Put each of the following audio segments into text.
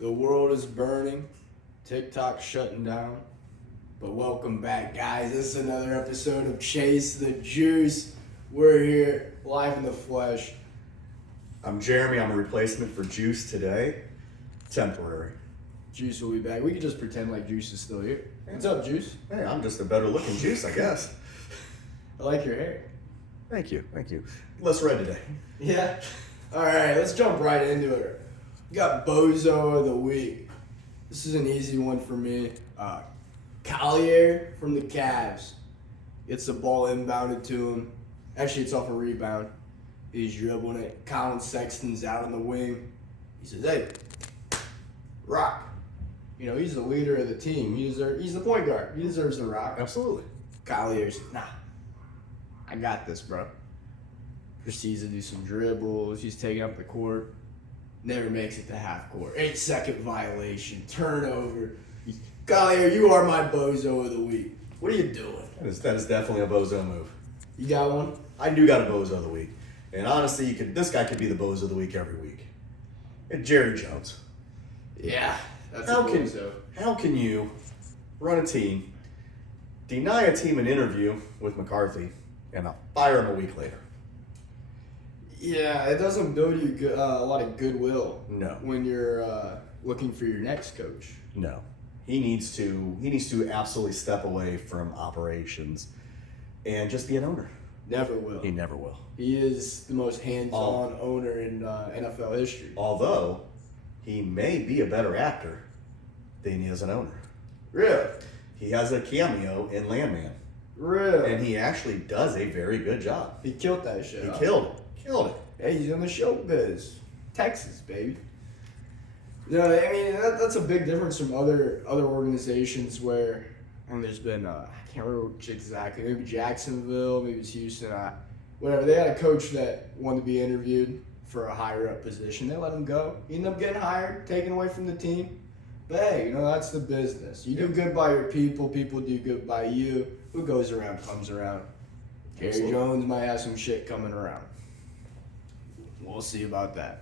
The world is burning. TikTok shutting down. But welcome back, guys. This is another episode of Chase the Juice. We're here live in the flesh. I'm Jeremy. I'm a replacement for Juice today. Temporary. Juice will be back. We could just pretend like Juice is still here. What's up, Juice? Hey, I'm just a better looking Juice, I guess. I like your hair. Thank you. Less red today. Yeah? Alright, let's jump right into it. We got Bozo of the Week. This is an easy one for me. Collier from the Cavs gets the ball inbounded to him. Actually, it's off a rebound. He's dribbling it. Colin Sexton's out on the wing. He says, hey, rock. You know, he's the leader of the team. He's the point guard. He deserves the rock. Absolutely. Collier's, nah, I got this, bro. Proceeds to do some dribbles. He's taking up the court. Never makes it to half court. 8-second violation. Turnover. Collier, you are my bozo of the week. What are you doing? That is definitely a bozo move. You got one? I do got a bozo of the week. And honestly, this guy could be the bozo of the week every week. And Jerry Jones. Yeah, that's a bozo. How can you run a team, deny a team an interview with McCarthy, and fire him a week later? Yeah, it doesn't build you a lot of goodwill. No. When you're looking for your next coach. No. He needs to absolutely step away from operations and just be an owner. Never will. He never will. He is the most hands-on owner in NFL history. Although he may be a better actor than he is an owner. Really? He has a cameo in Landman. Really? And he actually does a very good job. He killed that shit. He killed it. Hey, he's in the showbiz. Texas, baby. No, I mean that's a big difference from other organizations where, and there's been I can't remember which exactly, maybe Jacksonville, maybe it's Houston, whatever. They had a coach that wanted to be interviewed for a higher up position. They let him go. He ended up getting hired, taken away from the team. But hey, that's the business. You do good by your people. People do good by you. Who goes around comes around. Jerry Absolutely. Jones might have some shit coming around. We'll see about that.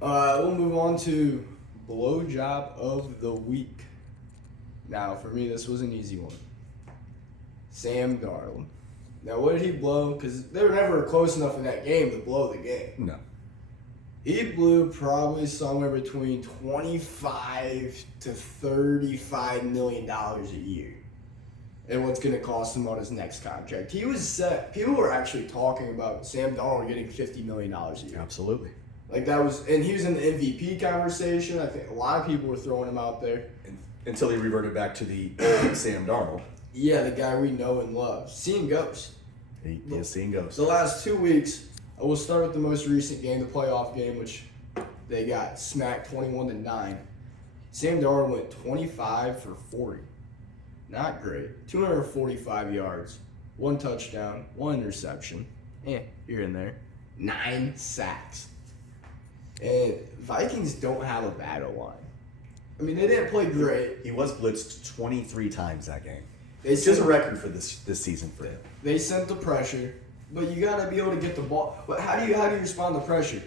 We'll move on to blowjob of the week. Now, for me, this was an easy one. Sam Darnold. Now, what did he blow? Because they were never close enough in that game to blow the game. No. He blew probably somewhere between $25 to $35 million a year. And what's going to cost him on his next contract. He was set. People were actually talking about Sam Darnold getting $50 million a year. Absolutely. Like that was, and he was in the MVP conversation. I think a lot of people were throwing him out there. Until he reverted back to the Sam Darnold. Yeah, the guy we know and love. Seeing ghosts. He is seeing ghosts. The last 2 weeks, I will start with the most recent game, the playoff game, which they got smacked 21-9. Sam Darnold went 25 for 40. Not great. 245 yards, 1 touchdown, 1 interception. Here and there. 9 sacks. And Vikings don't have a bad O-line. I mean, they didn't play great. He was blitzed 23 times that game. It's It's a record for this season for him. They sent the pressure, but you got to be able to get the ball. But how do you respond to pressure?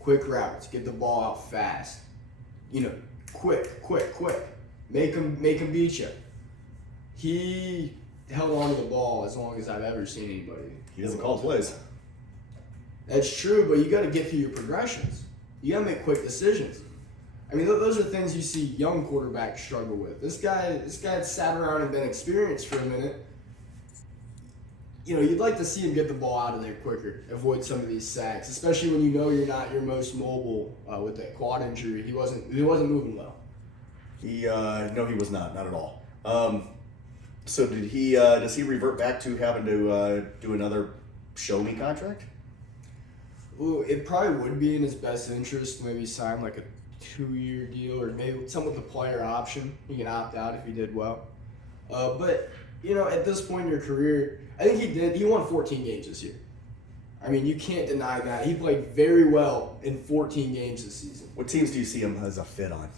Quick routes, get the ball out fast. Quick. Make him beat you. He held on to the ball as long as I've ever seen anybody. He doesn't call plays. That's true, but you got to get through your progressions. You got to make quick decisions. I mean, those are things you see young quarterbacks struggle with. This guy had sat around and been experienced for a minute. You'd like to see him get the ball out of there quicker, avoid some of these sacks, especially when you know you're not your most mobile with that quad injury. He wasn't moving well. No, he was not at all. So did he? Does he revert back to having to do another show me contract? Well, it probably would be in his best interest to maybe sign like a 2-year deal or maybe some with the player option. He can opt out if he did well. But at this point in your career, I think he won 14 games this year. I mean, you can't deny that. He played very well in 14 games this season. What teams do you see him as a fit on?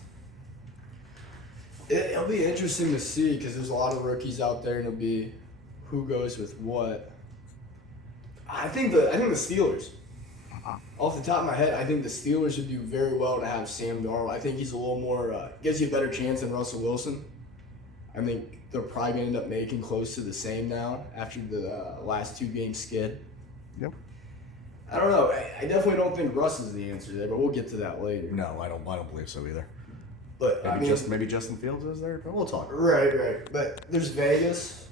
It'll be interesting to see because there's a lot of rookies out there, and it'll be who goes with what. I think the Steelers. Off the top of my head, I think the Steelers would do very well to have Sam Darnold. I think he's a little more, gives you a better chance than Russell Wilson. I think they're probably going to end up making close to the same now after the last 2 games skid. Yep. I don't know. I definitely don't think Russ is the answer there, but we'll get to that later. No, I don't believe so either. But Maybe Justin Fields is there, but we'll talk. Right. But there's Vegas.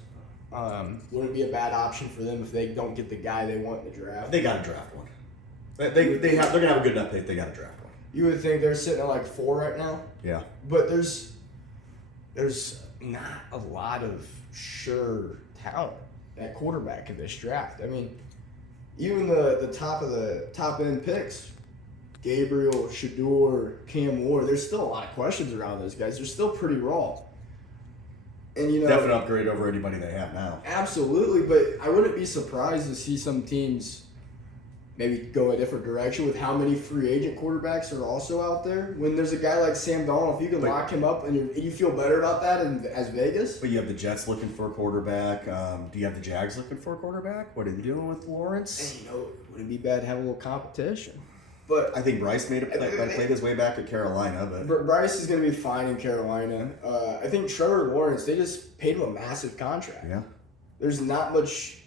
Wouldn't be a bad option for them if they don't get the guy they want in the draft. They got to draft one. They're gonna have a good enough pick. They got to draft one. You would think they're sitting at like 4 right now. Yeah. But there's not a lot of sure talent at quarterback in this draft. I mean, even the top end picks, Gabriel, Shador, Cam Ward, there's still a lot of questions around those guys. They're still pretty raw. And Definite upgrade over anybody they have now. Absolutely, but I wouldn't be surprised to see some teams maybe go a different direction with how many free agent quarterbacks are also out there. When there's a guy like Sam Darnold, if you can lock him up and you feel better about that as Vegas. But you have the Jets looking for a quarterback. Do you have the Jags looking for a quarterback? What are they doing with Lawrence? And wouldn't be bad to have a little competition. But I think Bryce played his way back at Carolina. But Bryce is going to be fine in Carolina. I think Trevor Lawrence, they just paid him a massive contract. Yeah. There's not much.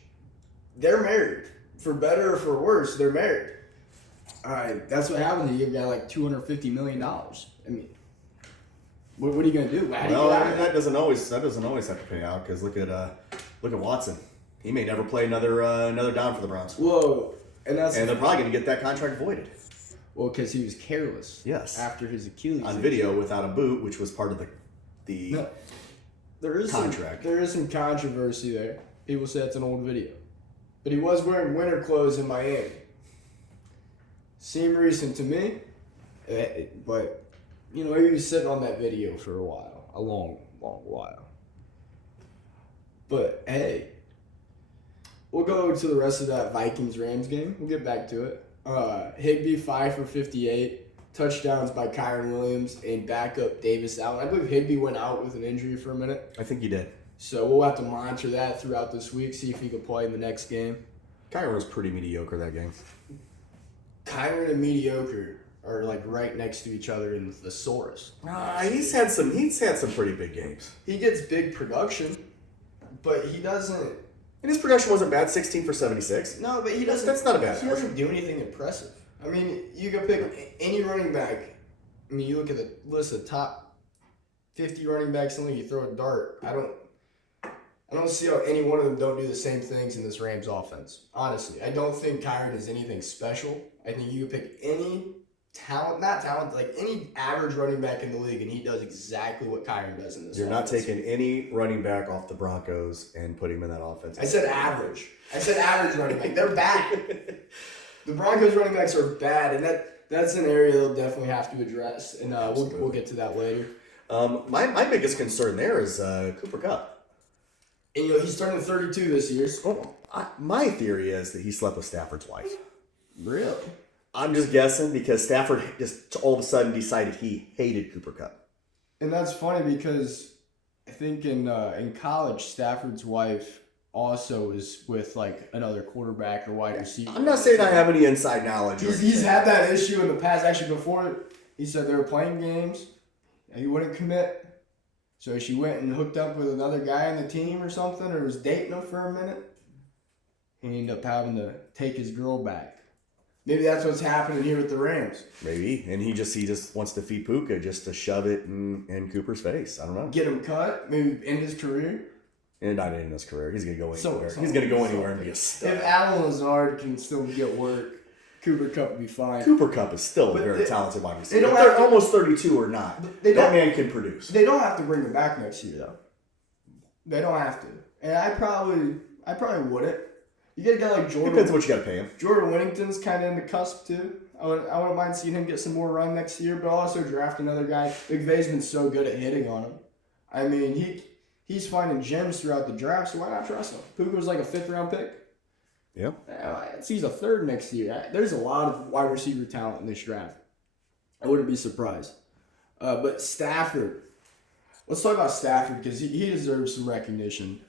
They're married. For better or for worse, they're married. All right, that's what happens. You give a guy like $250 million. I mean, what are you going to do? That doesn't always have to pay out because look at Watson. He may never play another down for the Browns. Whoa, and they're probably going to get that contract voided. Well, because he was careless. Yes. After his Achilles on video without a boot, which was part of the no, there is contract. There is some controversy there. People say it's an old video. But he was wearing winter clothes in Miami. Seemed recent to me, but he was sitting on that video for a long while. But hey, we'll go to the rest of that Vikings-Rams game. We'll get back to it. Higbee 5 for 58, touchdowns by Kyron Williams and backup Davis Allen. I believe Higbee went out with an injury for a minute. I think he did. So we'll have to monitor that throughout this week, see if he can play in the next game. Kyron was pretty mediocre that game. Kyron and mediocre are like right next to each other in the thesaurus. He's had some pretty big games. He gets big production, but he doesn't. And his production wasn't bad, 16 for 76. No, but he doesn't. That's not a bad. He doesn't do anything impressive. I mean, you can pick any running back. I mean, you look at the list of top 50 running backs in the league. You throw a dart. I don't see how any one of them don't do the same things in this Rams offense. Honestly, I don't think Kyron is anything special. I think you can pick any like any average running back in the league, and he does exactly what Kyron does in this. You're offense. not taking any running back off the Broncos and putting him in that offense. I said average. running back. They're bad. The Broncos running backs are bad, and that's an area they'll definitely have to address, and we'll get to that later. My biggest concern there is Cooper Kupp. And he's turning 32 this year. My theory is that he slept with Stafford's wife. Really? I'm just guessing because Stafford just all of a sudden decided he hated Cooper Kupp. And that's funny because I think in college, Stafford's wife also is with like another quarterback or wide receiver. I'm not saying I have any inside knowledge. He's had that issue in the past. Actually, before he said they were playing games, and he wouldn't commit. So she went and hooked up with another guy on the team or something, or was dating him for a minute. He ended up having to take his girl back. Maybe that's what's happening here with the Rams. Maybe, and he just wants to feed Puka just to shove it in Cooper's face. I don't know. Get him cut, maybe end his career. And not in his career. He's gonna go anywhere. He's gonna go anywhere and be a star. If Allen Lazard can still get work, Cooper Kupp will be fine. Cooper Kupp is still a very talented wide receiver. They don't They're almost 32 or not. That man can produce. They don't have to bring him back next year though. They don't have to, and I probably wouldn't. You get a guy like Jordan. Depends what you got to pay him. Jordan Whittington's kind of in the cusp too. I wouldn't mind seeing him get some more run next year, but also draft another guy. McVay's been so good at hitting on him. I mean, he's finding gems throughout the draft, so why not trust him? Puka was like a 5th round pick. Yeah. He's a 3rd next year. There's a lot of wide receiver talent in this draft. I wouldn't be surprised. But Stafford. Let's talk about Stafford because he deserves some recognition.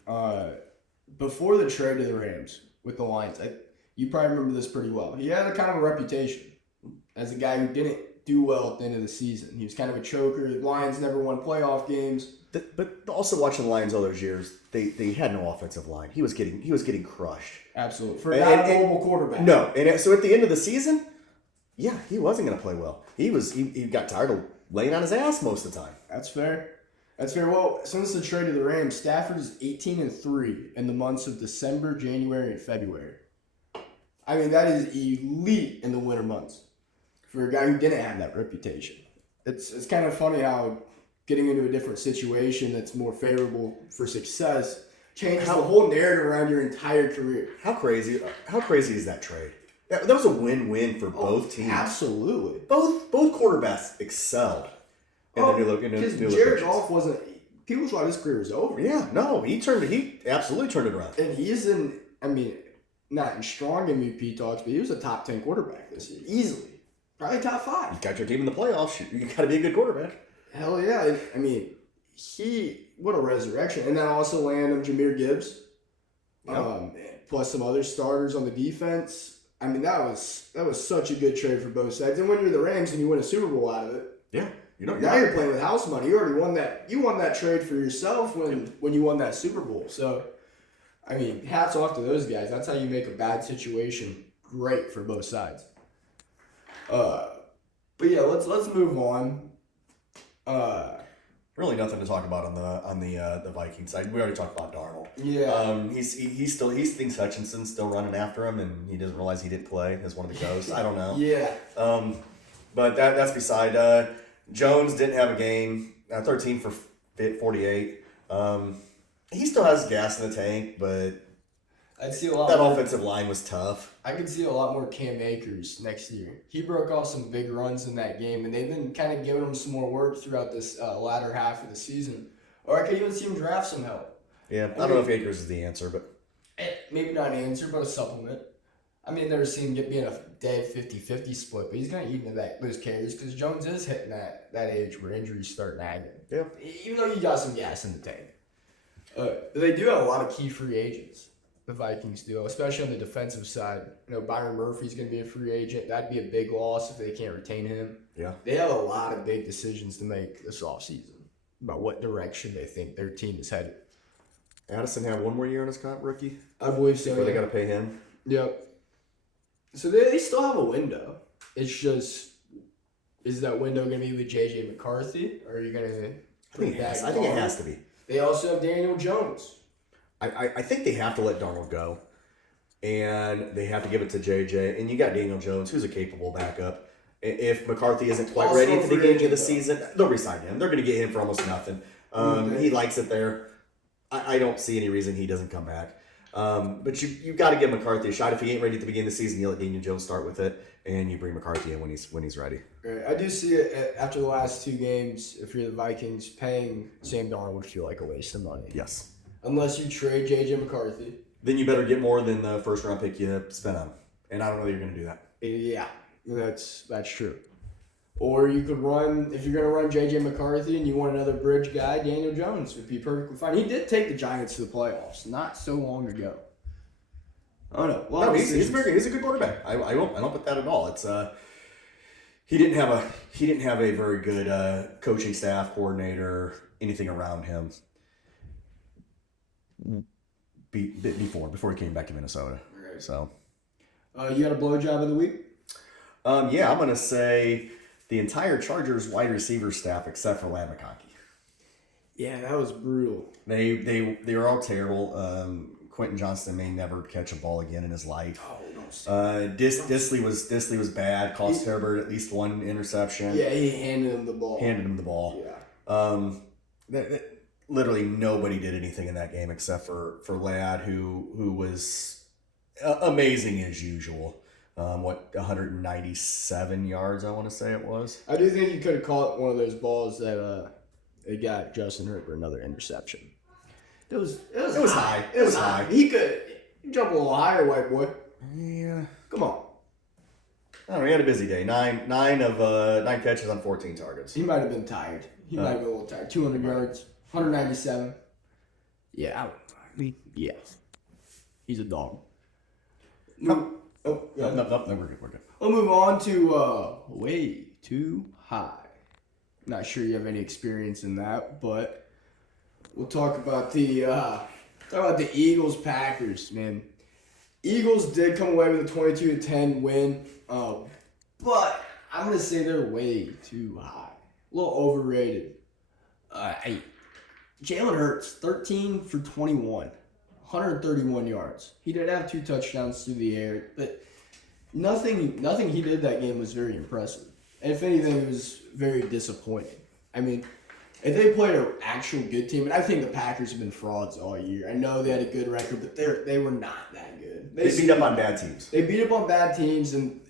Before the trade to the Rams with the Lions, You probably remember this pretty well. He had a kind of a reputation as a guy who didn't do well at the end of the season. He was kind of a choker. The Lions never won playoff games. But also watching the Lions all those years, they had no offensive line. He was getting crushed. Absolutely. For not a mobile quarterback. No. And so at the end of the season, yeah, he wasn't going to play well. He got tired of laying on his ass most of the time. That's fair. Well, since the trade to the Rams, Stafford is 18-3 in the months of December, January, and February. I mean, that is elite in the winter months for a guy who didn't have that reputation. It's kind of funny how getting into a different situation that's more favorable for success changes the whole narrative around your entire career. How crazy is that trade? That was a win-win for both teams. Absolutely. Both quarterbacks excelled in the new location. Because Jared Goff wasn't. People thought his career was over. Yeah, no, he absolutely turned it around. And he's not in strong MVP talks, but he was a top 10 quarterback this year, easily, probably top 5. You got your team in the playoffs. You got to be a good quarterback. Hell yeah! I mean, what a resurrection, and then also land him Jahmyr Gibbs, plus some other starters on the defense. I mean, that was such a good trade for both sides. And when you're the Rams and you win a Super Bowl out of it, now you're playing with house money. You already won that. You won that trade for yourself when you won that Super Bowl. So, I mean, hats off to those guys. That's how you make a bad situation great for both sides. But yeah, let's move on. Really nothing to talk about on the Vikings side. We already talked about Darnold. Yeah. He thinks Hutchinson's still running after him, and he doesn't realize he didn't play as one of the ghosts. I don't know. Yeah. But that's beside. Jones didn't have a game. 13 for 48. He still has gas in the tank, but I'd see a lot. That offensive line was tough. I could see a lot more Cam Akers next year. He broke off some big runs in that game, and they've been kind of giving him some more work throughout this latter half of the season. Or I could even see him draft some help. Yeah, I don't know if Akers is the answer, but maybe not an answer, but a supplement. I mean, I've never seen him being a dead 50-50 split, but he's going to eat into those carries because Jones is hitting that age where injuries start nagging. Yeah. Even though you got some gas in the tank. But they do have a lot of key free agents. The Vikings do, especially on the defensive side. Byron Murphy's going to be a free agent. That'd be a big loss if they can't retain him. Yeah. They have a lot of big decisions to make this offseason about what direction they think their team is headed. Addison have one more year on his rookie? I believe so. Before they got to pay him? Yep. So they still have a window. It's just, is that window going to be with J.J. McCarthy, or are you going to I think it has to be. They also have Daniel Jones. I think they have to let Darnold go, and they have to give it to JJ. And you got Daniel Jones, who's a capable backup. If McCarthy isn't quite ready at the beginning of the season, they'll resign him. They're going to get him for almost nothing. He likes it there. I don't see any reason he doesn't come back. But you've got to give McCarthy a shot. If he ain't ready at the beginning of the season, you let Daniel Jones start with it, and you bring McCarthy in when he's ready. Right. I do see it after the last 2 games. If you're the Vikings, paying Sam Darnold would feel like a waste of money. Yes. Unless you trade J.J. McCarthy. Then you better get more than the first round pick you spent on him. And I don't know that you're going to do that. Yeah, that's true. Or you could run, if you're going to run J.J. McCarthy and you want another bridge guy, Daniel Jones would be perfectly fine. He did take the Giants to the playoffs not so long ago. Oh no, no, he's a good quarterback. I don't put that at all. It's he didn't have a very good coaching staff, coordinator, anything around him. Before he came back to Minnesota. Right. So, you got a blowjob of the week? Yeah, I'm gonna say the entire Chargers wide receiver staff except for Ladd McConkey. Yeah, that was brutal. They were all terrible. Quentin Johnston may never catch a ball again in his life. Oh, no. Disley was bad. Cost Herbert at least 1 interception. Yeah, he handed him the ball. Yeah. Literally nobody did anything in that game except for Ladd, who was amazing as usual. 197 yards, I want to say it was. I do think you could have caught one of those balls that it got Justin Herbert another interception. It was high. It was high. He could jump a little higher, white boy. Yeah. Come on. I don't know, he had a busy day. 9 catches on 14 targets. He might have been tired. He might have been a little tired. 200 yards. 197. Yeah. Yeah. He's a dog. Oh, yeah. No, we're good. We'll move on to way too high. Not sure you have any experience in that, but we'll talk about the Eagles Packers, man. Eagles did come away with a 22-10 win, but I'm gonna say they're way too high, a little overrated. Jalen Hurts, 13 for 21, 131 yards. He did have 2 touchdowns through the air, but nothing he did that game was very impressive. And if anything, it was very disappointing. I mean, if they played an actual good team, and I think the Packers have been frauds all year. I know they had a good record, but they were not that good. They beat up on bad teams. They beat up on bad teams and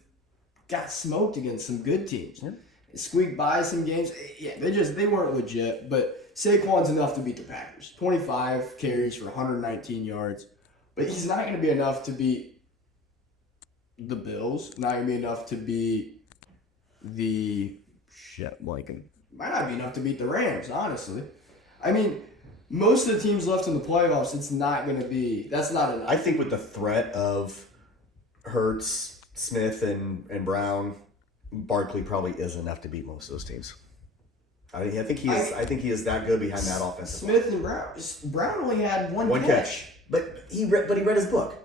got smoked against some good teams. Yeah. Squeaked by some games. Yeah, they weren't legit, but Saquon's enough to beat the Packers. 25 carries for 119 yards. But he's not going to be enough to beat the Bills. Not going to be enough to beat might not be enough to beat the Rams, honestly. I mean, most of the teams left in the playoffs, that's not enough. I think with the threat of Hurts, Smith, and Brown, Barkley probably is enough to beat most of those teams. I think he is that good behind that offensive line. Smith and Brown only had one catch. But he read his book.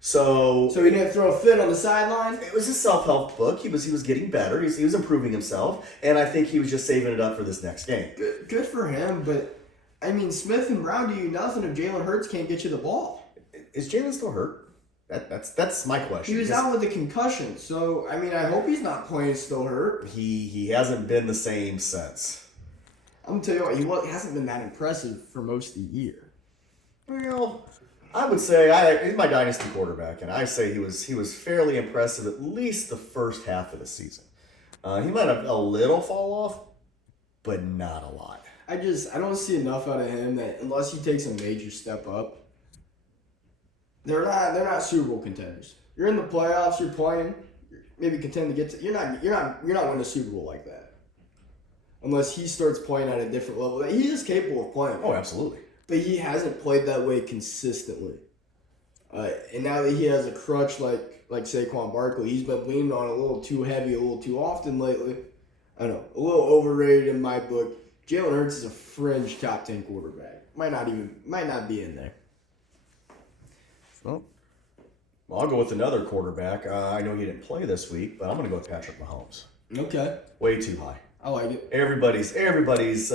So he didn't throw a fit on the sideline? It was a self-help book. He was getting better. He was improving himself. And I think he was just saving it up for this next game. Good for him, but I mean, Smith and Brown do you nothing if Jalen Hurts can't get you the ball. Is Jalen still hurt? That's my question. He was out with a concussion, so I mean, I hope he's not playing still hurt. He hasn't been the same since. I'm gonna tell you what, he hasn't been that impressive for most of the year. Well, I would say he's my dynasty quarterback, and I say he was fairly impressive at least the first half of the season. He might have a little fall off, but not a lot. I don't see enough out of him that unless he takes a major step up, they're not Super Bowl contenders. You're in the playoffs, you're playing, maybe contend to get to. You're not winning a Super Bowl like that, unless he starts playing at a different level. He is capable of playing. Oh, absolutely. But he hasn't played that way consistently. And now that he has a crutch like Saquon Barkley, he's been leaned on a little too heavy, a little too often lately. I don't know, a little overrated in my book. Jalen Hurts is a fringe top 10 quarterback. Might not be in there. Well, I'll go with another quarterback. I know he didn't play this week, but I'm going to go with Patrick Mahomes. Okay. Way too high. I like it. Everybody's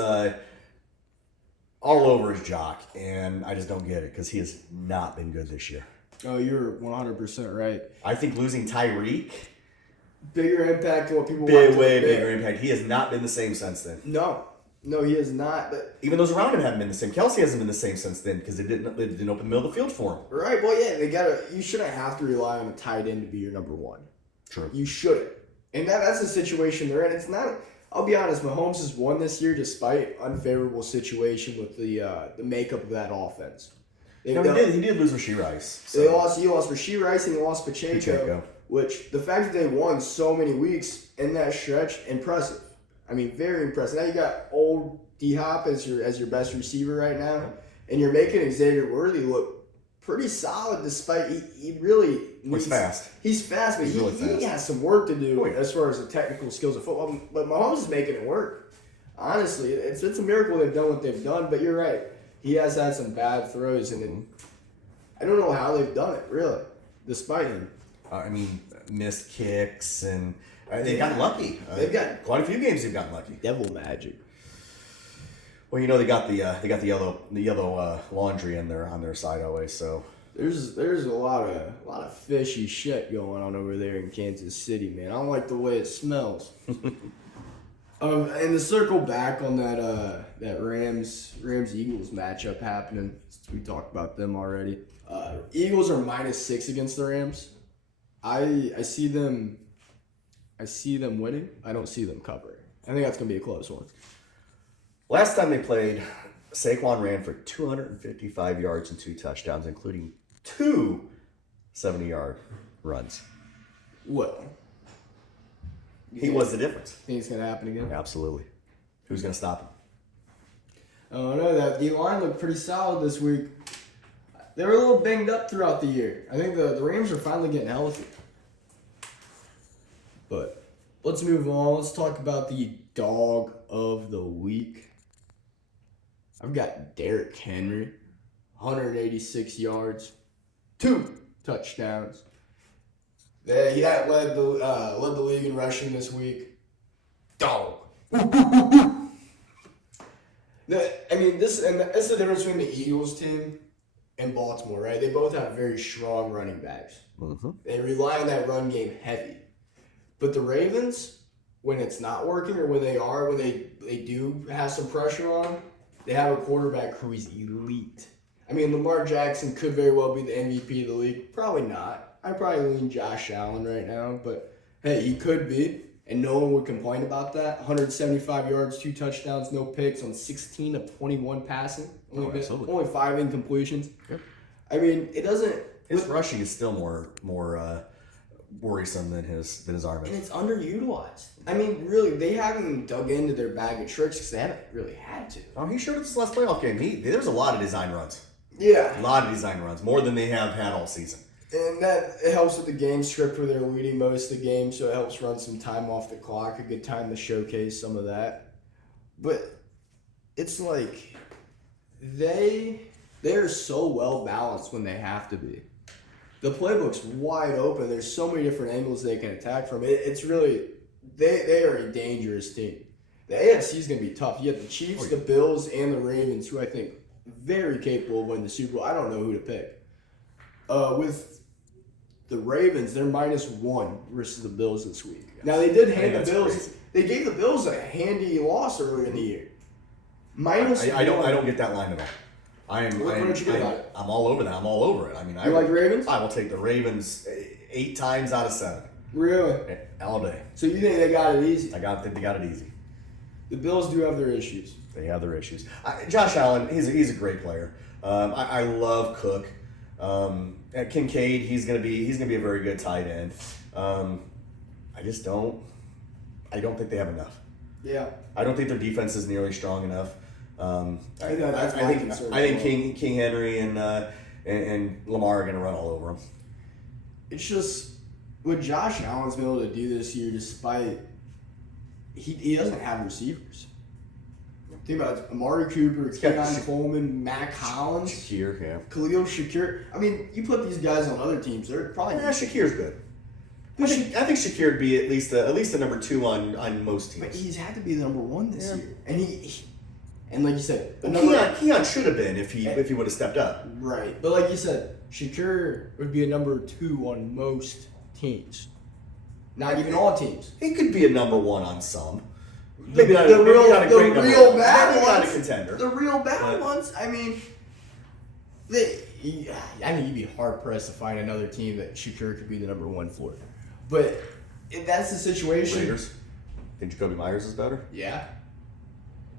all over his jock, and I just don't get it because he has not been good this year. Oh, you're 100% right. I think losing Tyreek, bigger impact than what people way bigger impact. He has not been the same since then. No, he has not. But even those around him haven't been the same. Kelsey hasn't been the same since then because they didn't open the middle of the field for him. Right. Well, yeah, you shouldn't have to rely on a tight end to be your number one. True. You shouldn't, and that's the situation they're in. It's not. I'll be honest, Mahomes has won this year despite unfavorable situation with the makeup of that offense. He did lose Rashee Rice. So. He lost Rashee Rice and he lost Pacheco, which the fact that they won so many weeks in that stretch, impressive. I mean, very impressive. Now you got old D-Hop as your best receiver right now, and you're making Xavier Worthy look pretty solid despite he really he's fast. He's fast, but he has some work to do as far as the technical skills of football. But Mahomes is making it work. Honestly, it's a miracle they've done what they've done. But you're right, he has had some bad throws, and I don't know how they've done it really, despite him. I mean, missed kicks and they got lucky. They've got quite a few games. They've gotten lucky. Devil magic. Well, you know they got the yellow laundry on their side always. So there's a lot of fishy shit going on over there in Kansas City, man. I don't like the way it smells. And to circle back on that Rams Eagles matchup happening, we talked about them already. Eagles are -6 against the Rams. I see them winning. I don't see them covering. I think that's gonna be a close one. Last time they played, Saquon ran for 255 yards and 2 touchdowns, including 2 70-yard runs. Well, he was the difference. Think it's gonna happen again? Absolutely. Who's gonna stop him? I don't know. That D-line looked pretty solid this week. They were a little banged up throughout the year. I think the Rams are finally getting healthy. But let's move on. Let's talk about the dog of the week. I've got Derrick Henry, 186 yards, 2 touchdowns. He led the league in rushing this week. Dog. This is the difference between the Eagles team and Baltimore, right? They both have very strong running backs. Mm-hmm. They rely on that run game heavy. But the Ravens, when it's not working or when they do have some pressure on, they have a quarterback who is elite. Lamar Jackson could very well be the MVP of the league. Probably not. I'd probably lean Josh Allen right now, but hey, he could be. And no one would complain about that. 175 yards, 2 touchdowns, no picks on 16 of 21 passing. Only 5 incompletions. Yep. It doesn't. His rushing is still more worrisome than his arm. And it's underutilized. Really, they haven't dug into their bag of tricks because they haven't really had to. Oh, he showed us this last playoff game. There's a lot of design runs. Yeah. A lot of design runs, more than they have had all season. And it helps with the game script where they're leading most of the game, so it helps run some time off the clock, a good time to showcase some of that. But it's like they're so well balanced when they have to be. The playbook's wide open. There's so many different angles they can attack from. It's really they are a dangerous team. The AFC is going to be tough. You have the Chiefs, the Bills, and the Ravens, who I think very capable of winning the Super Bowl. I don't know who to pick. With the Ravens, they're -1 versus the Bills this week. Now they did hand the Bills. Crazy. They gave the Bills a handy loss earlier in the year. I don't get that line at all. What don't you get about it? I'm all over that. I'm all over it. You like the Ravens? I will take the Ravens 8 times out of 7. Really? All day. So you think they got it easy? I think they got it easy. The Bills do have their issues. They have their issues. Josh Allen, he's a great player. I love Cook. At Kincaid, he's gonna be a very good tight end. I don't think they have enough. Yeah. I don't think their defense is nearly strong enough. I think King Henry and Lamar are gonna run all over him. It's just what Josh Allen's been able to do this year, despite he doesn't have receivers. Think about it. Amari Cooper, Keon Coleman, Mac Hollins, Shakir, yeah. Khalil Shakir. You put these guys on other teams, they're probably. Yeah, Shakir's good. I think Shakir would be at least the number 2 on most teams. But he's had to be the number 1 this year, and like you said, Keon should have been if he would have stepped up. Right, but like you said, Shakir would be a number 2 on most teams, not even all teams. He could be a number 1 on some. The real bad ones. Not a contender. The real bad ones. You'd be hard pressed to find another team that Shakir could be the number 1 for. But if that's the situation. Raiders. Think Jacoby Myers is better? Yeah.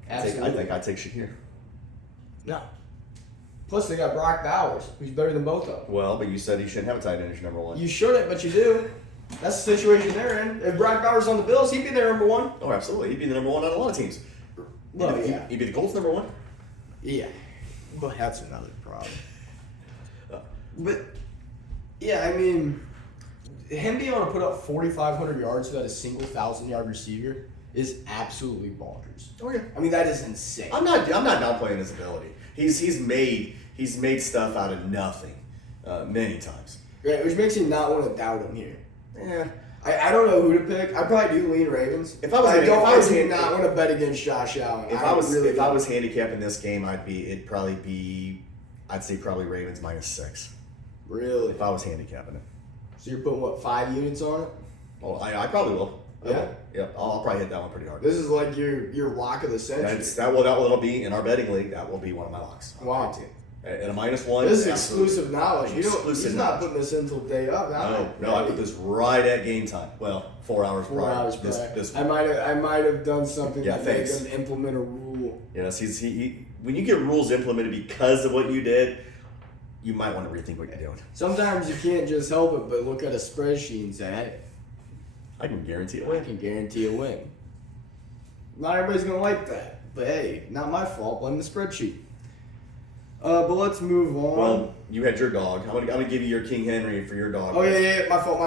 Absolutely. I think I'd take Shakir. No. Plus they got Brock Bowers, who's better than both of them. Well, but you said he shouldn't have a tight end as your number 1. You shouldn't, but you do. That's the situation they're in. If Brock Bowers on the Bills, he'd be their number 1. Oh, absolutely. He'd be the number 1 on a lot of teams. Well, yeah. He'd be the Colts number 1. Yeah. But that's another problem. But, yeah, him being able to put up 4,500 yards without a single 1,000-yard receiver is absolutely bonkers. Oh, yeah. That is insane. I'm not downplaying his ability. He's made stuff out of nothing many times. Right, which makes me not want to doubt him here. Yeah. I don't know who to pick. I probably do lean Ravens. I do not want to bet against Josh Allen. If I was handicapping this game, I'd say probably Ravens -6. Really? If I was handicapping it. So you're putting 5 units on it? Well, I probably will. Yeah. Yeah. I'll probably hit that one pretty hard. This is like your lock of the century. That'll be in our betting league. That will be one of my locks. Wow. At a -1. This is exclusive knowledge. He's not knowledge. putting this until day up. No, I put this right at game time. Well, 4 hours prior. 4 hours prior. This I might have done something Yeah, that thanks. made him implement a rule. Yes, when you get rules implemented because of what you did, you might want to rethink what you're doing. Sometimes you can't just help it, but look at a spreadsheet and say, hey, I can guarantee a I win. can guarantee a win. Not everybody's going to like that. But hey, not my fault. Blame the spreadsheet. But let's move on. Well, you had your dog. I'm gonna give you your King Henry for your dog. Oh, yeah. My fault.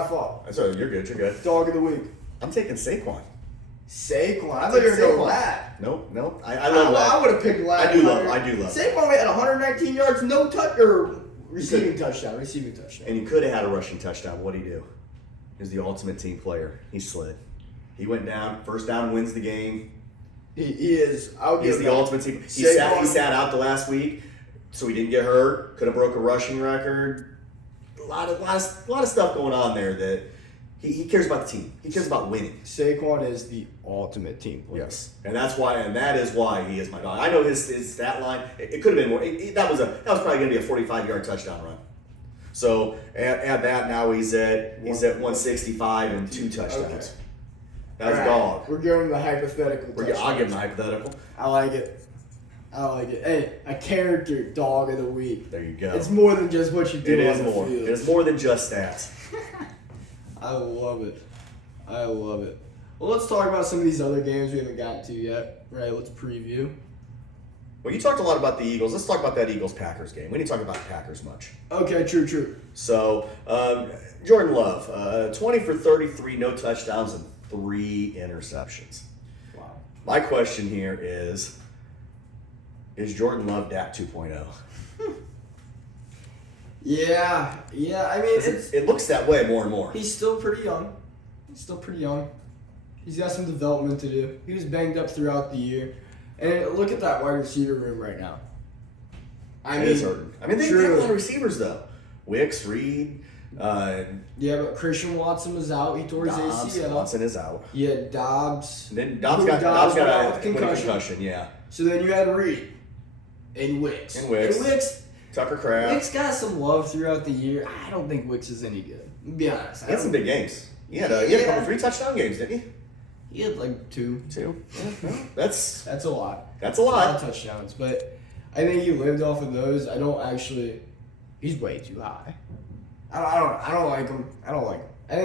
That's all right. You're good. Dog of the week. I'm taking Saquon. Saquon. I thought you were going to go Lat. Nope. I love Lat. I would have picked Lat. I do love. Saquon only had 119 yards, no receiving touchdown. And he could have had a rushing touchdown. What'd he do? He's the ultimate team player. He slid. He went down. First down wins the game. He is. He's the ultimate team. He sat out the last week, so he didn't get hurt. Could have broke a rushing record. A lot of stuff going on there that he cares about the team. He cares about winning. Saquon is the ultimate team player. Yes, and that is why he is my dog. I know his stat line. It could have been more. That was probably going to be a 45-yard touchdown run. So add that. Now he's at 165 and 2 touchdowns. Okay. That's dog. We're giving him the hypothetical. I'll give him the hypothetical. I like it. Hey, a character dog of the week. There you go. It's more than just what you do on the field. It is more than just stats. I love it. Well, let's talk about some of these other games we haven't gotten to yet. Right, let's preview. Well, you talked a lot about the Eagles. Let's talk about that Eagles-Packers game. We didn't talk about the Packers much. Okay, true. So, Jordan Love, 20 for 33, no touchdowns, and 3 interceptions. Wow. My question here is Jordan Love Dak 2.0? Yeah. I mean, it looks that way more and more. He's still pretty young. He's got some development to do. He was banged up throughout the year. And look at that wide receiver room right now. It is hurting. I mean, they have a lot of receivers, though. Wicks, Reed. Yeah, but Christian Watson was out. He tore his ACL. Watson is out. Yeah, Dobbs. And then Dobbs got a concussion. Yeah. So then you had Reed and Wicks. Tucker Kraft. Wicks got some love throughout the year. I don't think Wicks is any good. To be honest. He had some big games. He had a couple 3 touchdown games, didn't he? He had like 2. Yeah, that's a lot. That's a lot of touchdowns, but I think he lived off of those. He's way too high. I don't like him. I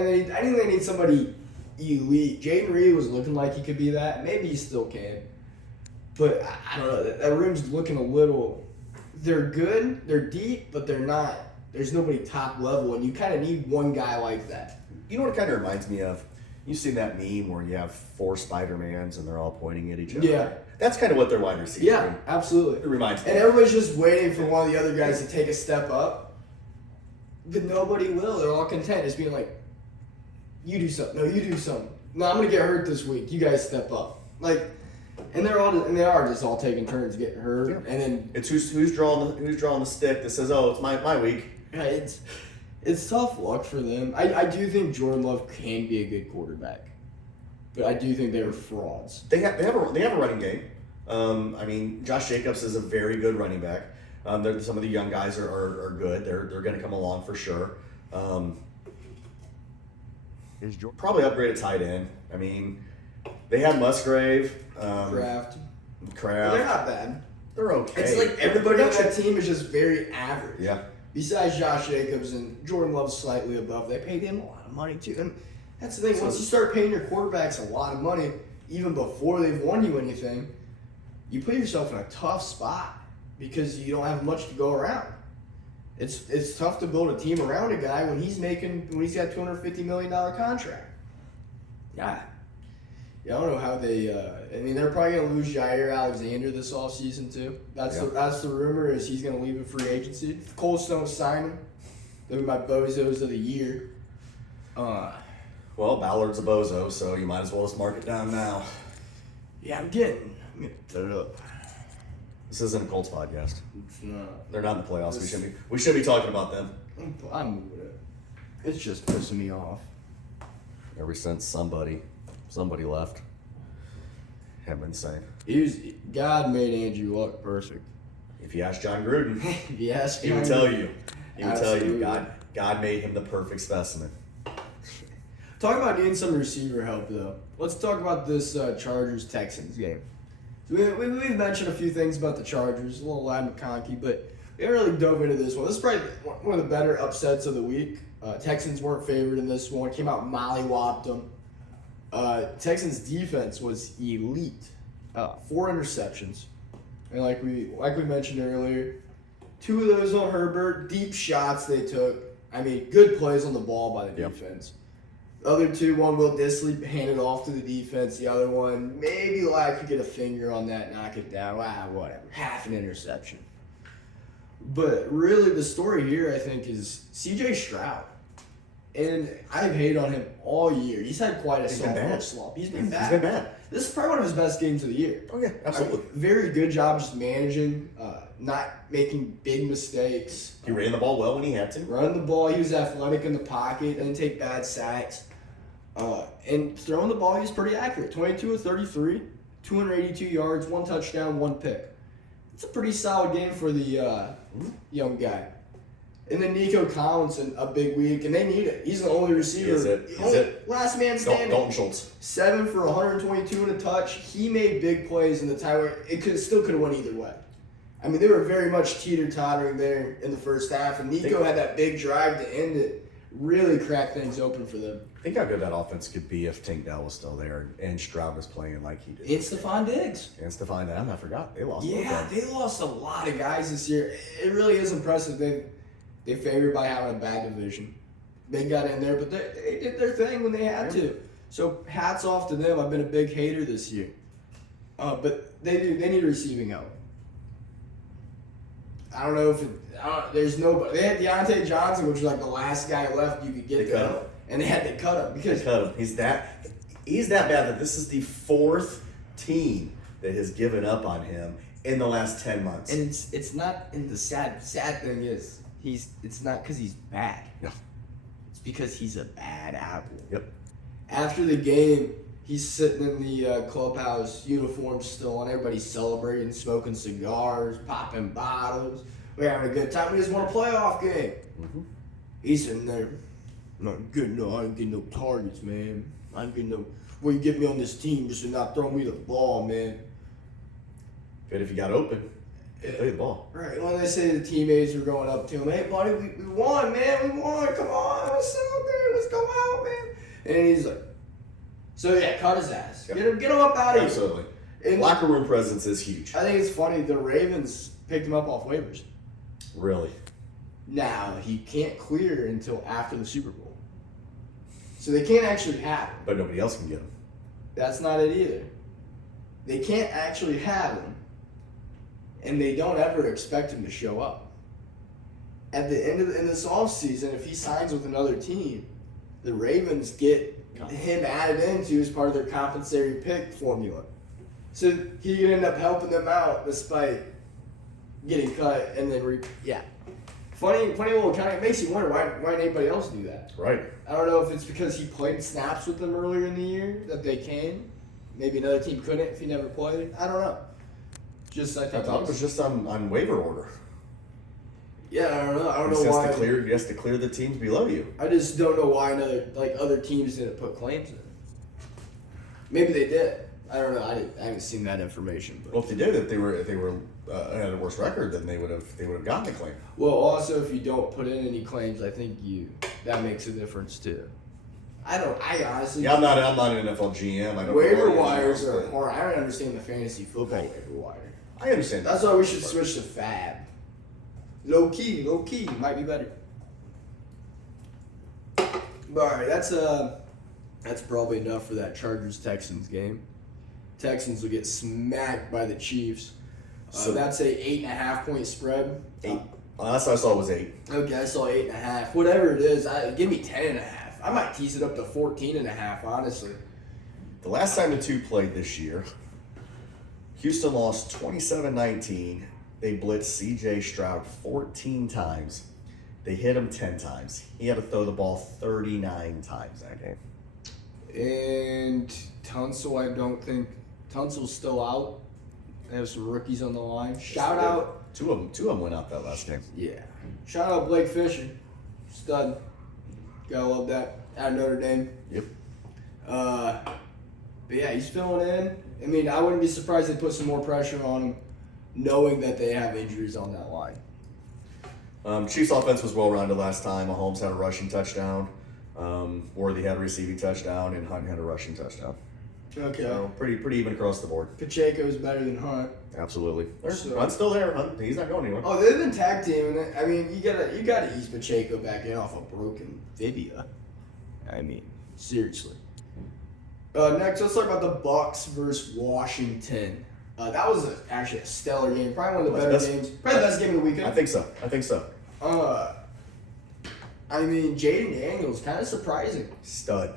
think they need somebody elite. Jaden Reed was looking like he could be that. Maybe he still can. But I don't know. That room's looking a little. They're good. They're deep, but they're not. There's nobody top level, and you kind of need one guy like that. You know what it kind of reminds me of? You've seen that meme where you have 4 Spider-Mans and they're all pointing at each other. Yeah. That's kind of what their wide receiver. Yeah, absolutely. It reminds me. And everybody's just waiting for one of the other guys to take a step up. But nobody will. They're all content just being like, you do something. No, you do something. No, I'm going to get hurt this week. You guys step up. And they are just all taking turns getting hurt. Yeah. And then it's who's drawing the stick that says, oh, it's my week. Yeah, it's tough luck for them. I do think Jordan Love can be a good quarterback, but I do think they're frauds. They have a running game. I mean, Josh Jacobs is a very good running back. Some of the young guys are good. They're going to come along for sure. Probably upgrade a tight end. I mean, they have Musgrave, Kraft. Well, they're not bad. They're okay. It's like everybody on that team is just very average. Yeah. Besides Josh Jacobs and Jordan Love's slightly above, they paid him a lot of money too. And that's the thing. Once you start paying your quarterbacks a lot of money, even before they've won you anything, you put yourself in a tough spot because you don't have much to go around. It's tough to build a team around a guy when he's got a $250 million contract. Yeah, I don't know how they. They're probably gonna lose Jair Alexander this offseason too. That's the rumor is he's gonna leave in free agency. If Colts don't sign him, they'll be my bozos of the year. Well, Ballard's a bozo, so you might as well just mark it down now. Yeah, I'm gonna put it up. This isn't a Colts podcast. It's not. They're not in the playoffs. We shouldn't be talking about them. I'm moving it. It's just pissing me off. Ever since somebody left. Have been insane. God made Andrew Luck perfect. If you ask John Gruden, yes, he would tell you. He would tell you God made him the perfect specimen. Talk about needing some receiver help though. Let's talk about this Chargers-Texans game. So we've mentioned a few things about the Chargers, a little Lad McConkey, but we haven't really dove into this one. This is probably one of the better upsets of the week. Texans weren't favored in this one. Came out mollywopped them. Texans defense was elite. 4 interceptions. And like we mentioned earlier, 2 of those on Herbert. Deep shots they took. I mean, good plays on the ball by the defense. The other two, one Will Disley handed off to the defense. The other one, maybe Lad could get a finger on that, knock it down. Whatever. Half an interception. But really, the story here, I think, is CJ Stroud. And I've hated on him all year. He's had quite a sophomore slump. He's been bad. He's been bad. This is probably one of his best games of the year. Oh, yeah, absolutely. I mean, very good job just managing, not making big mistakes. He ran the ball well when he had to. Running the ball, he was athletic in the pocket, didn't take bad sacks. And throwing the ball, he was pretty accurate. 22 of 33, 282 yards, 1 touchdown, 1 pick. It's a pretty solid game for the young guy. And then Nico Collins in a big week, and they need it. He's the only receiver. Is it? Last man standing. Dalton Schultz. 7 for 122 and a touch. He made big plays in the time where it still could have went either way. I mean, they were very much teeter-tottering there in the first half, and Nico had that big drive to end it. Really cracked things open for them. Think how good that offense could be if Tank Dell was still there and Stroud was playing like he did. And Stephon Diggs. And Stephon Diggs, I forgot. They lost. Yeah, they lost a lot of guys this year. It really is impressive. They favored by having a bad division. They got in there, but they did their thing when they had to. So hats off to them. I've been a big hater this year. But they need a receiving help. I don't know if there's nobody. They had Deontay Johnson, which was like the last guy left you could get They cut him. and they had to cut him because They cut him. He's that bad that this is the 4th team that has given up on him in the last 10 months. and it's not. And the sad thing is it's not because he's bad. No. It's because he's a bad apple. Yep. After the game, he's sitting in the clubhouse uniform still, and everybody's celebrating, smoking cigars, popping bottles. We're having a good time. We just won a playoff game. Mm-hmm. He's sitting there, not good. No, I ain't getting no targets, man. I ain't getting no. What you get me on this team just to not throw me the ball, man. Good if you got open. Play the ball. Right. When they say the teammates were going up to him, hey, buddy, we won, man. We won. Come on. Let's celebrate. Let's go out, man. And he's like, so yeah, cut his ass. Yep. Get him up out of here. Absolutely. And Locker room presence is huge. I think it's funny. The Ravens picked him up off waivers. Really. Now he can't clear until after the Super Bowl, so they can't actually have him. But nobody else can get him. That's not it either. They can't actually have him, and they don't ever expect him to show up. At the end of in this offseason, if he signs with another team, the Ravens get him added into as part of their compensatory pick formula. So he could end up helping them out despite getting cut and then Funny little kind of, it makes you wonder why didn't anybody else do that? Right. I don't know if it's because he played snaps with them earlier in the year that they can. Maybe another team couldn't if he never played. I don't know. I think I thought it was just on waiver order. Yeah, I don't know. I don't He know has why. he has to clear the teams below you. I just don't know why other teams didn't put claims in. Maybe they did. I don't know. I haven't seen that information. But. Well, if they did, if they were had a worse record, then they would have gotten the claim. Well, also if you don't put in any claims, I think that makes a difference too. I honestly. Yeah, I'm not an NFL GM. I don't. Waiver know wires are hard. I don't understand the fantasy football waiver wire. I understand. That's why we should switch to Fab. Low key might be better. But all right, that's probably enough for that Chargers-Texans game. Texans will get smacked by the Chiefs. So that's a 8.5 point spread. 8. Last I saw was 8. Okay, I saw 8.5. Whatever it is, give me 10.5. I might tease it up to 14.5. Honestly. The last time the two played this year, Houston lost 27-19. They blitzed C.J. Stroud 14 times. They hit him 10 times. He had to throw the ball 39 times that game. And Tunsil, I don't think Tunsil's still out. They have some rookies on the line. Shout out. Two of them went out that last game. Yeah. Shout out Blake Fisher. Stud. Gotta love that. At Notre Dame. Yep. But yeah, he's filling in. I mean, I wouldn't be surprised if they put some more pressure on him, knowing that they have injuries on that line. Chiefs offense was well-rounded last time. Mahomes had a rushing touchdown. Worthy had a receiving touchdown, and Hunt had a rushing touchdown. Okay. So pretty even across the board. Pacheco's better than Hunt. Absolutely. So- Hunt's still there. Hunt, he's not going anywhere. Oh, they've been tag teaming. I mean, you gotta ease Pacheco back in off a broken fibia. I mean, Seriously. Next, let's talk about the Bucks versus Washington. That was actually a stellar game. Probably one of the better games. Probably the best game of the weekend. I think so. I mean, Jaden Daniels, kind of surprising. Stud.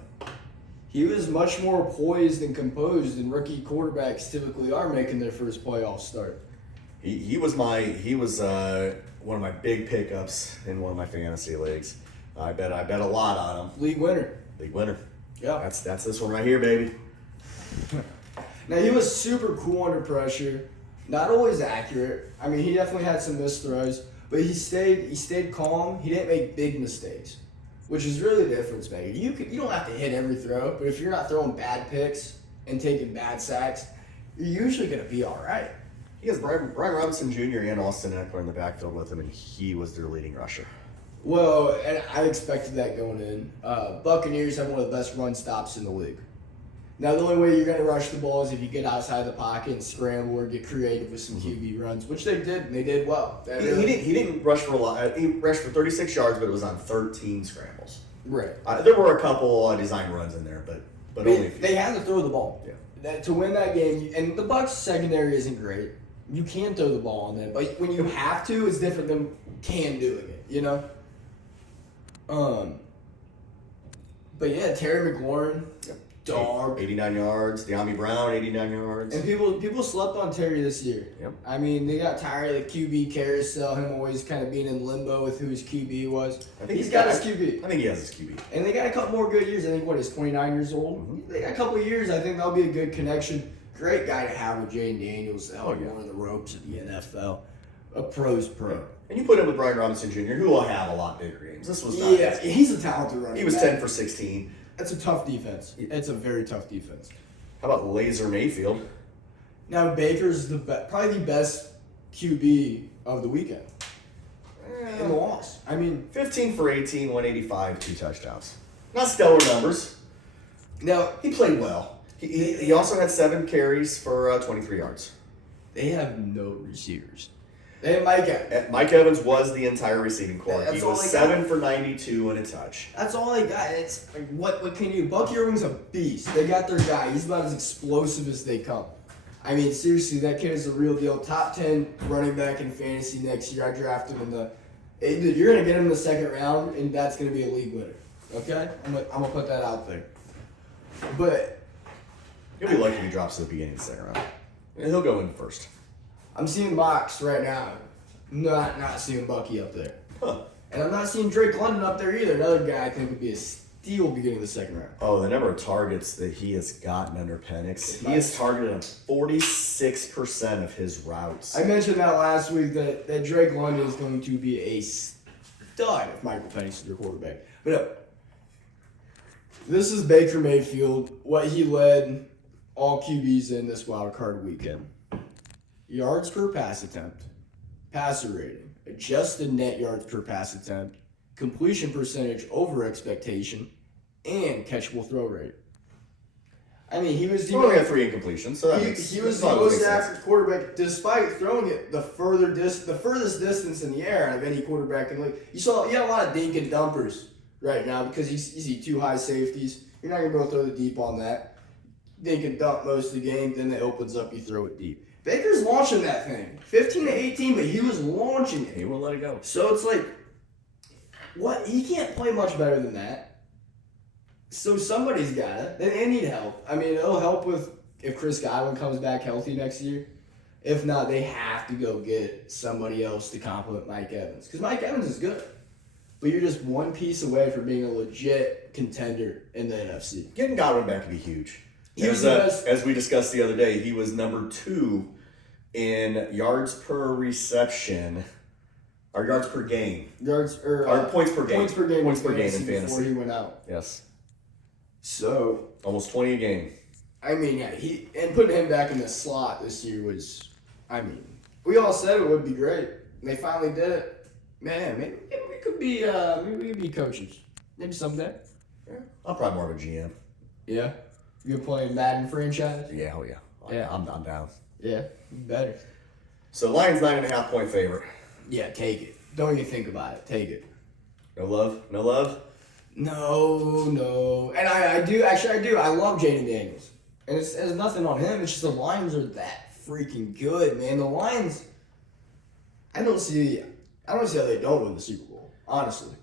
He was much more poised and composed than rookie quarterbacks typically are making their first playoff start. He was one of my big pickups in one of my fantasy leagues. I bet a lot on him. League winner. Yeah. That's this one right here, baby. Now, he was super cool under pressure. Not always accurate. I mean, he definitely had some missed throws, but he stayed calm. He didn't make big mistakes, which is really the difference, man. You don't have to hit every throw, but if you're not throwing bad picks and taking bad sacks, you're usually going to be all right. He has Brian Robinson Jr. and Austin Eckler in the backfield with him, and he was their leading rusher. Well, and I expected that going in. Buccaneers have one of the best run stops in the league. Now, the only way you're going to rush the ball is if you get outside the pocket and scramble or get creative with some QB runs, which they did, and they did well. He didn't rush for a lot. He rushed for 36 yards, but it was on 13 scrambles. Right. There were a couple design runs in there, but only a few. They had to throw the ball. Yeah. To win that game, and the Bucs secondary isn't great. You can throw the ball on them, but when you have to, it's different than can doing it, you know? But yeah, Terry McLaurin, dog. 89 yards. De'Ami Brown, 89 yards. And people slept on Terry this year. Yep. I mean, they got tired of the QB carousel, him always kind of being in limbo with who his QB was. I think he's got his QB. I think he has his QB. And they got a couple more good years. I think, he's 29 years old? Mm-hmm. They got a couple of years. I think that'll be a good connection. Great guy to have with Jaden Daniels to help one of the ropes of the NFL. A pro's pro. Yeah. And you put him with Brian Robinson Jr., who will have a lot bigger games. This was not he's a talented runner. He was 10 for 16. That's a tough defense. It's a very tough defense. How about Laser Mayfield? Now, Baker's probably the best QB of the weekend. In the loss. I mean, 15 for 18, 185, 2 touchdowns. Not stellar numbers. Now, he played well. He also had 7 carries for 23 yards. They have no receivers. They have Mike Evans. Mike Evans was the entire receiving corps. He was 7 for 92 and a touch. That's all they got. It's like, what can you do? Bucky Irving's a beast. They got their guy. He's about as explosive as they come. I mean, seriously, that kid is a real deal. Top 10 running back in fantasy next year. I drafted him you're going to get him in the second round, and that's going to be a league winner. Okay? I'm gonna put that out there. But he'll be lucky if he drops at the beginning of the second round. And he'll go in first. I'm seeing Mox right now. Not seeing Bucky up there. Huh. And I'm not seeing Drake London up there either. Another guy I think would be a steal beginning of the second round. Oh, the number of targets that he has gotten under Penix. He has targeted on 46% of his routes. I mentioned that last week that Drake London is going to be a stud if Michael Penix is your quarterback. But no, this is Baker Mayfield, what he led all QBs in this wild card weekend. Yards per pass attempt, passer rating, adjusted net yards per pass attempt, completion percentage over expectation, and catchable throw rate. I mean, he was only got 3 incompletions, so he was the most accurate quarterback, despite throwing it the furthest distance in the air out of any quarterback in the league. You had a lot of dink and dumpers right now because you see 2 high safeties. You're not gonna be able to throw the deep on that. Dink and dump most of the game, then it opens up, you throw it deep. Baker's launching that thing. 15 to 18, but he was launching it. He won't let it go. So it's like, what? He can't play much better than that. So somebody's got it. They need help. I mean, it'll help if Chris Godwin comes back healthy next year. If not, they have to go get somebody else to complement Mike Evans. Because Mike Evans is good. But you're just one piece away from being a legit contender in the NFC. Getting Godwin back would be huge. As we discussed the other day, he was number 2 in yards per reception, or yards per game. Points per game. Points per game in fantasy. Before he went out. Yes. So almost 20 a game. I mean, yeah, and putting him back in the slot this year was, I mean, we all said it would be great. And they finally did it. Man, maybe we could be coaches. Maybe someday. Yeah. I'm probably more of a GM. Yeah. You're playing Madden franchise? Yeah, oh yeah. Yeah. I'm down. Yeah, better. So Lions 9.5 point favorite. Yeah, take it. Don't even think about it. Take it. No love? No. And I do. I love Jaden Daniels. And it's nothing on him. It's just the Lions are that freaking good, man. The Lions, I don't see how they don't win the Super Bowl, honestly.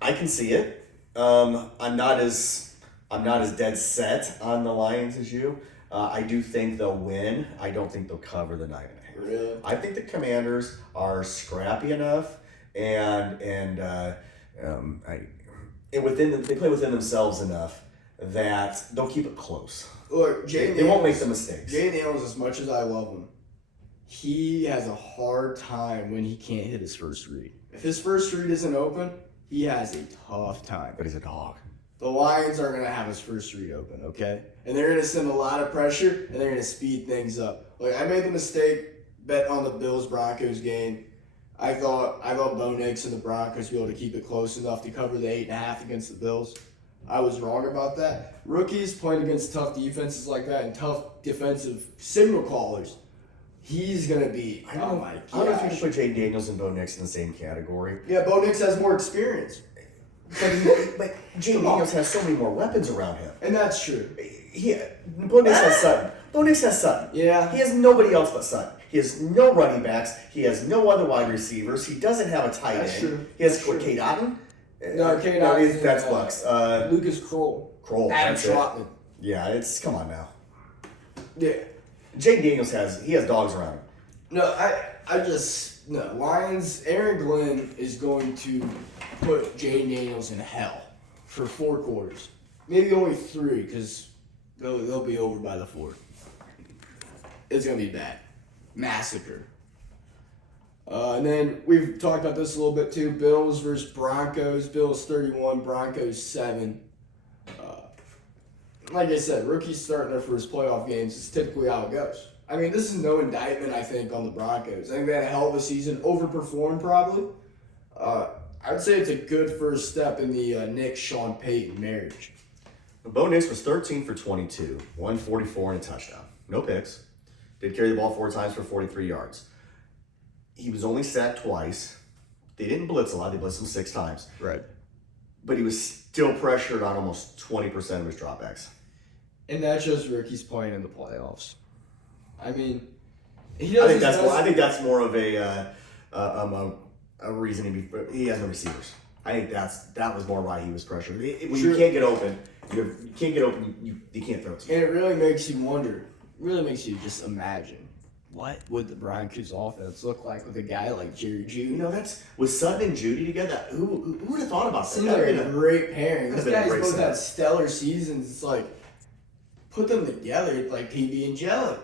I can see it. I'm not as dead set on the Lions as you. I do think they'll win. I don't think they'll cover the 9.5. Really? I think the Commanders are scrappy enough, and they play within themselves enough that they'll keep it close. Look, They won't make the mistakes. Jay Daniels, as much as I love him, he has a hard time when he can't hit his first read. If his first read isn't open, he has a tough time. But he's a dog. The Lions are going to have his first read open, okay? And they're going to send a lot of pressure, and they're going to speed things up. Like, I made the mistake betting on the Bills-Broncos game. I thought Bo Nix and the Broncos would be able to keep it close enough to cover the 8.5 against the Bills. I was wrong about that. Rookies playing against tough defenses like that and tough defensive signal callers, he's going to be, oh my gosh. I don't know if you can put Jay Daniels and Bo Nix in the same category. Yeah, Bo Nix has more experience. But Jay Daniels has so many more weapons around him. And that's true. Bo Nix has Sutton. Bo Nix has Sutton. Yeah. He has nobody else but Sutton. He has no running backs. He has no other wide receivers. He doesn't have a tight end. That's true. He has Kate Otten. No, Kate Otten. That's Bucks. Lucas Kroll. Adam Adam Trotman. Yeah, come on now. Yeah. Jay Daniels has dogs around him. No, Lions, Aaron Glenn is going to put Jay Daniels in hell for 4 quarters. Maybe only 3, because they'll be over by the 4th. It's going to be bad. Massacre. And then we've talked about this a little bit too. Bills versus Broncos. Bills 31, Broncos 7. Like I said, rookies starting their first playoff games is typically how it goes. I mean, this is no indictment, I think, on the Broncos. I think they had a hell of a season, overperformed probably. I would say it's a good first step in the Nick-Sean Payton marriage. Bo Nix was 13 for 22, 144 and a touchdown. No picks. Did carry the ball 4 times for 43 yards. He was only sacked twice. They didn't blitz a lot. They blitzed him 6 times. Right. But he was still pressured on almost 20% of his dropbacks. And that's just rookies playing in the playoffs. I mean, I think that's more of a reason he has no receivers. I think that was more why he was pressured. When you can't get open, you can't throw it to you. And it really makes you wonder. It really makes you just imagine what would the Broncos offense look like with a guy like Jerry Jeudy. You know, that's with Sutton and Jeudy together. Who would have thought about that? Seems like a great pairing. These guys both set. had stellar seasons. It's like put them together, it's like PB and Jelly.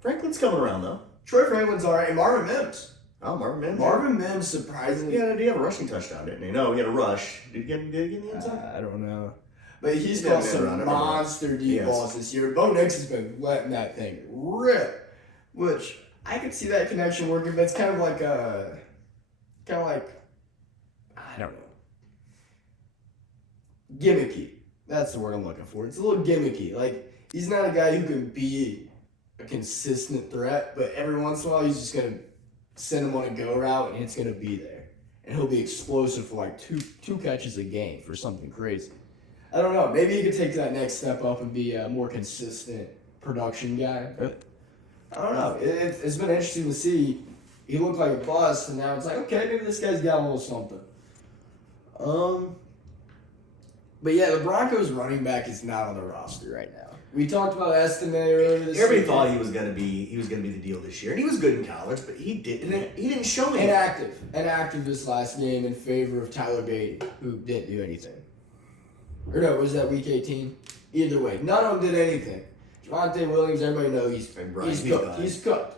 Franklin's coming around though. Troy Franklin's alright, and Marvin Mims. Oh, Marvin Mims. Marvin Mims surprisingly. Yeah, did he have a rushing touchdown? Didn't he? No, he had a rush. Did he get in the end zone? I don't know. But he's got some monster deep balls this year. Bo Nix has been letting that thing rip, which I could see that connection working. But it's kind of like I don't know, gimmicky. That's the word I'm looking for. It's a little gimmicky. Like he's not a guy who can be a consistent threat, but every once in a while he's just gonna send him on a go route and it's gonna be there, and he'll be explosive for like two catches a game for something crazy. I don't know. Maybe he could take that next step up and be a more consistent production guy. But I don't know. It's been interesting to see. He looked like a bust, and now it's like, okay, maybe this guy's got a little something. But yeah, the Broncos running back is not on the roster right now. We talked about Estime earlier this Everybody season. thought he was gonna be the deal this year, and he was good in college, but he didn't show anything. Inactive this last game in favor of Tyler Beatty, who didn't do anything. Or no, was that week 18? Either way, none of them did anything. Javonte Williams, everybody knows he's cooked. He's cooked.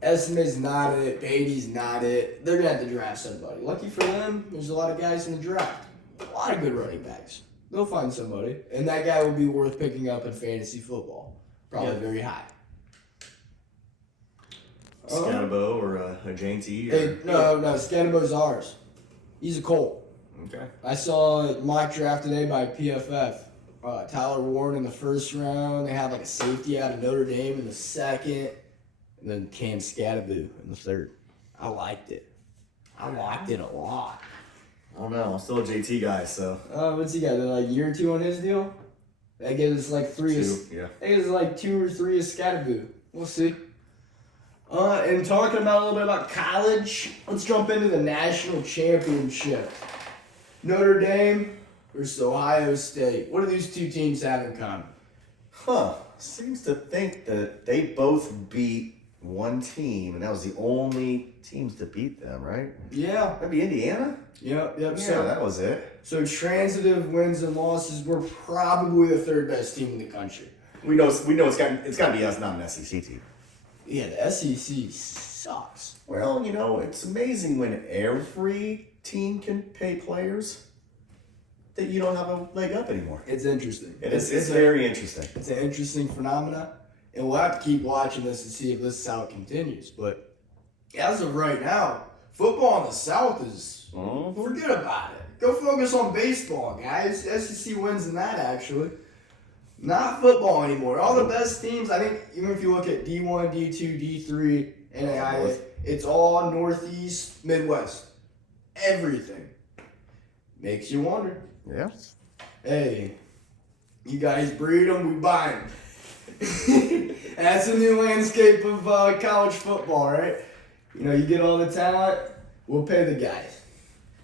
Estime's not it. Beatty's not it. They're going to have to draft somebody. Lucky for them, there's a lot of guys in the draft. A lot of good running backs. They'll find somebody. And that guy will be worth picking up in fantasy football. Probably very high. Scatabo or a JT? No, Scatabo's ours. He's a Colt. Okay. I saw a mock draft today by PFF. Tyler Warren in the first round. They had like a safety out of Notre Dame in the second. And then Cam Scatabo in the third. I liked it. I liked it a lot. I don't know. I'm still a JT guy, so. What's he got? Like a year or two on his deal? That gives us like three. Yeah. That gives us like 2 or 3 of Scatterboo. We'll see. And talking about a little bit about college, let's jump into the national championship. Notre Dame versus Ohio State. What do these two teams have in common? Seems to think that they both beat one team, and that was the only teams to beat them, right? Yeah. That'd be Indiana? Yep. Yeah, that was it. So transitive wins and losses, we're probably the 3rd best team in the country. We know it's got to be us, not an SEC team. Yeah, the SEC sucks. Well, it's amazing when every team can pay players that you don't have a leg up anymore. It's interesting. It's very interesting. It's an interesting phenomena, and we'll have to keep watching this to see if this is how it continues. But as of right now, football in the South is forget about it. Go focus on baseball, guys. SEC wins in that actually. Not football anymore. All the best teams, I think, even if you look at D1, D2, D3, NAIA, it's all Northeast, Midwest. Everything. Makes you wonder. Yeah. Hey, you guys breed them, we buy them. That's the new landscape of college football, right? You get all the talent, we'll pay the guys.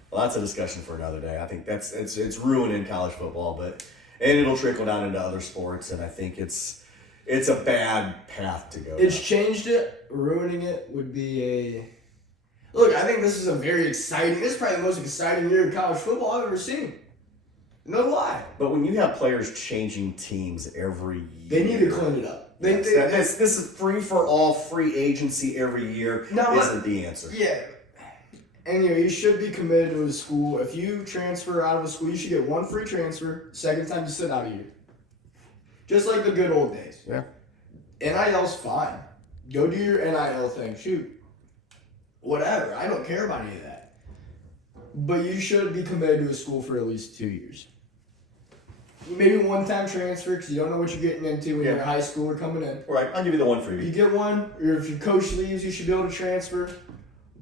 Well, that's a discussion for another day. I think it's ruining college football, and it'll trickle down into other sports, and I think it's a bad path to go. It's changed it. Ruining it would be a... Look, I think this is this is probably the most exciting year in college football I've ever seen. No lie. But when you have players changing teams every year... They need to clean it up. This is free for all, free agency every year isn't the answer. Yeah. And you should be committed to a school. If you transfer out of a school, you should get 1 free transfer. Second time you sit out a year. Just like the good old days. Yeah. NIL's fine. Go do your NIL thing. Shoot. Whatever. I don't care about any of that. But you should be committed to a school for at least 2 years. Maybe 1-time transfer because you don't know what you're getting into when you're in high school or coming in. Right. I'll give you the 1 freebie. You get one, or if your coach leaves, you should be able to transfer.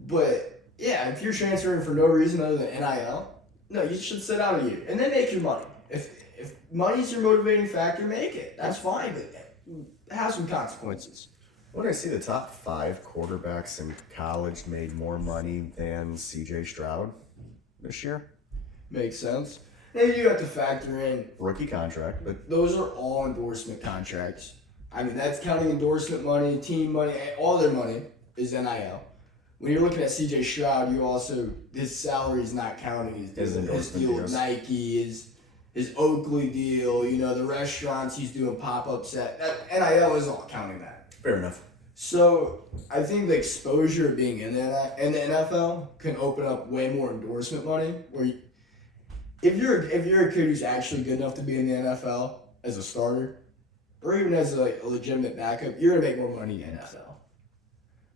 But yeah, if you're transferring for no reason other than NIL, no, you should sit out a year and then make your money. If money's your motivating factor, make it. That's fine, but have some consequences. What did I see? The top 5 quarterbacks in college made more money than CJ Stroud this year. Makes sense. And you have to factor in rookie contract, but those are all endorsement contracts. I mean, that's counting endorsement money, team money, all their money is NIL. When you're looking at CJ Stroud, his salary is not counting his deal with Nike, his Oakley deal, the restaurants he's doing pop-ups at. That NIL is all counting that. Fair enough. So I think the exposure of being in the NFL can open up way more endorsement money. If you're a kid who's actually good enough to be in the NFL as a starter, or even as a legitimate backup, you're gonna make more money in the NFL.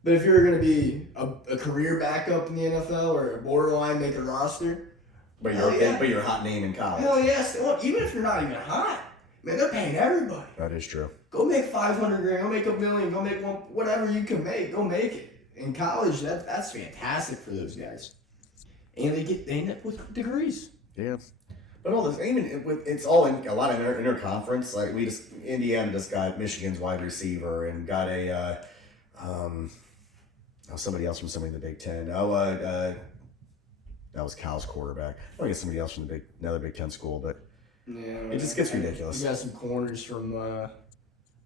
But if you're going to be a career backup in the NFL or a borderline make a roster, but you're a hot name in college. Hell yes. Even if you're not even hot, man, they're paying everybody. That is true. Go make $500,000. Go make $1 million. Go make whatever you can make. Go make it. In college, that's fantastic for those guys, and they end up with degrees. Yeah. But all this, it's all in a lot of interconference. Like Indiana just got Michigan's wide receiver and got somebody else from somebody in the Big Ten. That was Cal's quarterback. I get somebody else from another Big Ten school, but it just gets ridiculous. You got some corners from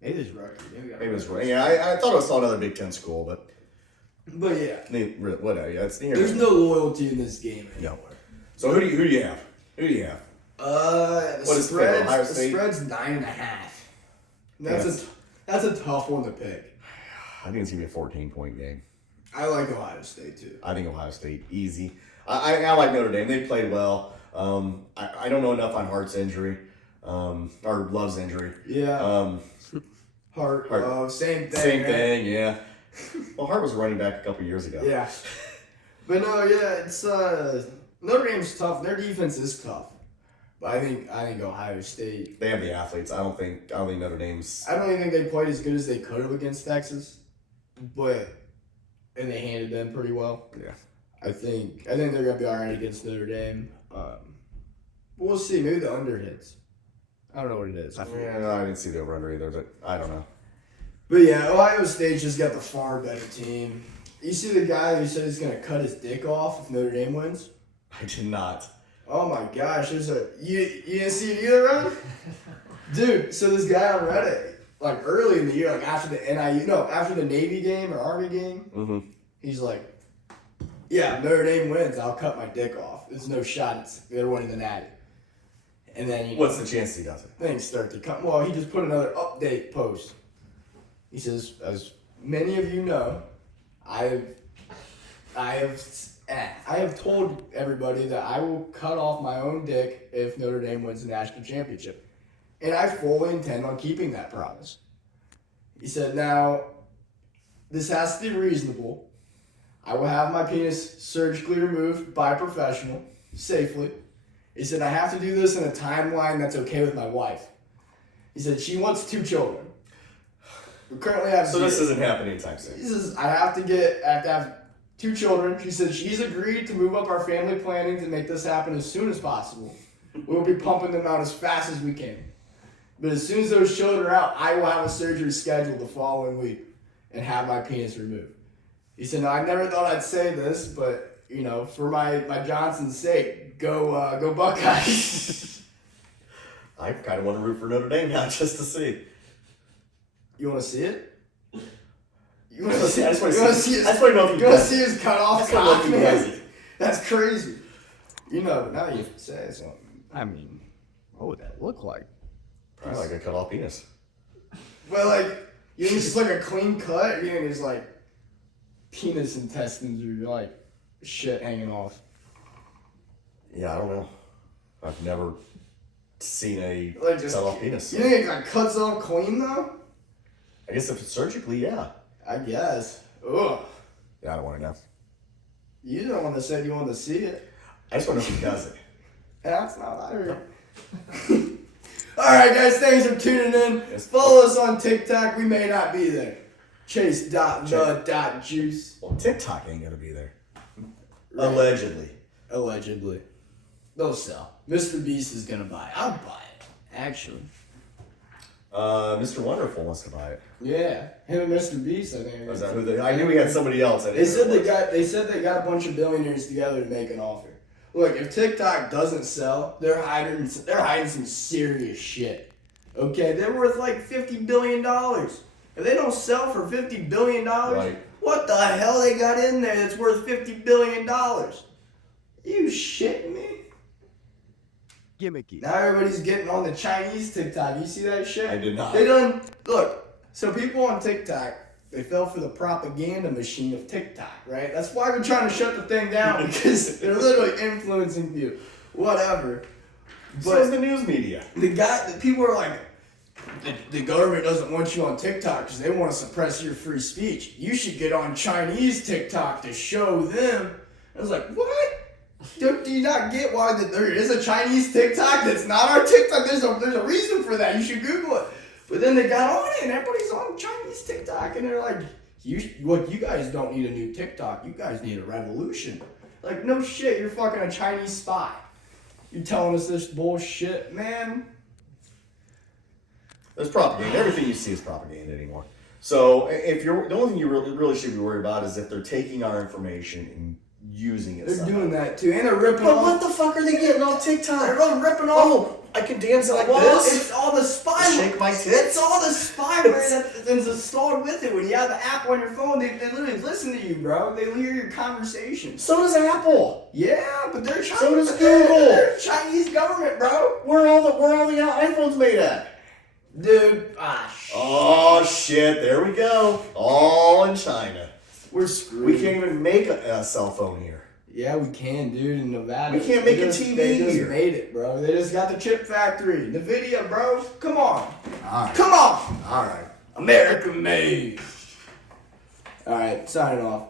maybe it's Rutgers. Maybe it was right. Yeah, I thought it was another Big Ten school, but yeah, whatever. Yeah, there's no loyalty in this game anymore. No. So who do you have? The spread's 9.5. That's a tough one to pick. I think it's gonna be a 14-point game. I like Ohio State too. I think Ohio State easy. I like Notre Dame. They played well. I don't know enough on Hart's injury, or Love's injury. Yeah. Hart. Same thing. Same thing. Yeah. Well, Hart was running back a couple years ago. Yeah. But no, yeah, it's Notre Dame's tough. Their defense is tough. But I think Ohio State. They have the athletes. I don't think Notre Dame's. I don't even think they played as good as they could have against Texas, and they handled them pretty well. Yeah. I think they're gonna be all right against Notre Dame. We'll see. Maybe the under hits. I don't know what it is. I didn't see the over-under either, but I don't know. But yeah, Ohio State just got the far better team. You see the guy who said he's gonna cut his dick off if Notre Dame wins? I did not. Oh my gosh, you didn't see it either, Ron? Dude, so this guy on Reddit, like early in the year, like after the Navy game or Army game, he's like, yeah, Notre Dame wins, I'll cut my dick off. There's no shot they're winning the Natty. And then what's the chance he does it? Things start to come. Well, he just put another update post. He says, as many of you know, I have told everybody that I will cut off my own dick if Notre Dame wins the national championship. And I fully intend on keeping that promise. He said, now, this has to be reasonable. I will have my penis surgically removed by a professional, safely. He said, I have to do this in a timeline that's okay with my wife. He said, she wants 2 children. We currently have So this isn't happening anytime soon. He says, I have to have 2 children. She said she's agreed to move up our family planning to make this happen as soon as possible. We'll be pumping them out as fast as we can. But as soon as those children are out, I will have a surgery scheduled the following week and have my penis removed. He said, no, I never thought I'd say this, but, for my Johnson's sake, go Buckeyes. I kind of want to root for Notre Dame now just to see. You want to see it? You want to see? I just want to see. I just want to know if he you want to does see his cut off cock, man? That's crazy. Now you say something. I mean, what would that look like? Probably like a cut off penis. Well, you think it's like a clean cut? Or you think it's like penis intestines or like shit hanging off? Yeah, I don't know. I've never seen a just cut off penis. You think it cuts off clean though? I guess if it's surgically, yeah. I guess. Ugh. Yeah, I don't want to know. You don't want to say you want to see it. I just want to know if he does it. That's not what I heard. Alright guys, thanks for tuning in. Follow us on TikTok. We may not be there. Chase.the.juice. Well, TikTok ain't going to be there. Right. Allegedly. They'll sell. Mr. Beast is going to buy it. I'll buy it, actually. Mr. Wonderful wants to buy it. Yeah, him and Mr. Beast, I think. Is that who I knew we had somebody else. They said they got a bunch of billionaires together to make an offer. Look, if TikTok doesn't sell, they're hiding some serious shit. Okay, they're worth like $50 billion. If they don't sell for $50 billion, right. What the hell they got in there that's worth $50 billion? You shitting me? Gimmicky. Now everybody's getting on the Chinese TikTok. You see that shit? I did not. Look, so people on TikTok, they fell for the propaganda machine of TikTok, right? That's why we're trying to shut the thing down, because they're literally influencing you. Whatever. But so is the news media. The people are like, the government doesn't want you on TikTok because they want to suppress your free speech. You should get on Chinese TikTok to show them. I was like, what? Do you not get why there is a Chinese TikTok that's not our TikTok? There's a reason for that. You should Google it. But then they got on it and everybody's on Chinese TikTok and they're like, you guys don't need a new TikTok. You guys need a revolution. Like, no shit, you're fucking a Chinese spy. You're telling us this bullshit, man. There's propaganda. Everything you see is propaganda anymore. So if the only thing you really should be worried about is if they're taking our information and using it. They're somehow. doing that too, and they're ripping but off. What the fuck are they getting off TikTok? They're ripping off. Oh, I can dance like well, this. It's all the spyware. Shake my tits. It's all the spyware that's installed with it. When you have the app on your phone, they literally listen to you, bro. They hear your conversation. So does Apple. Yeah, but they're Chinese. So does Google. They're Chinese government, bro. Where are all the iPhones made at? Dude, oh shit! There we go. All in China. We're screwed. We can't even make a cell phone here. Yeah, we can, dude. In Nevada, we can't make a TV They just here. made it, bro. They just got the chip factory, NVIDIA, bro. Come on. All right. Come on. All right. American made. All right, signing off.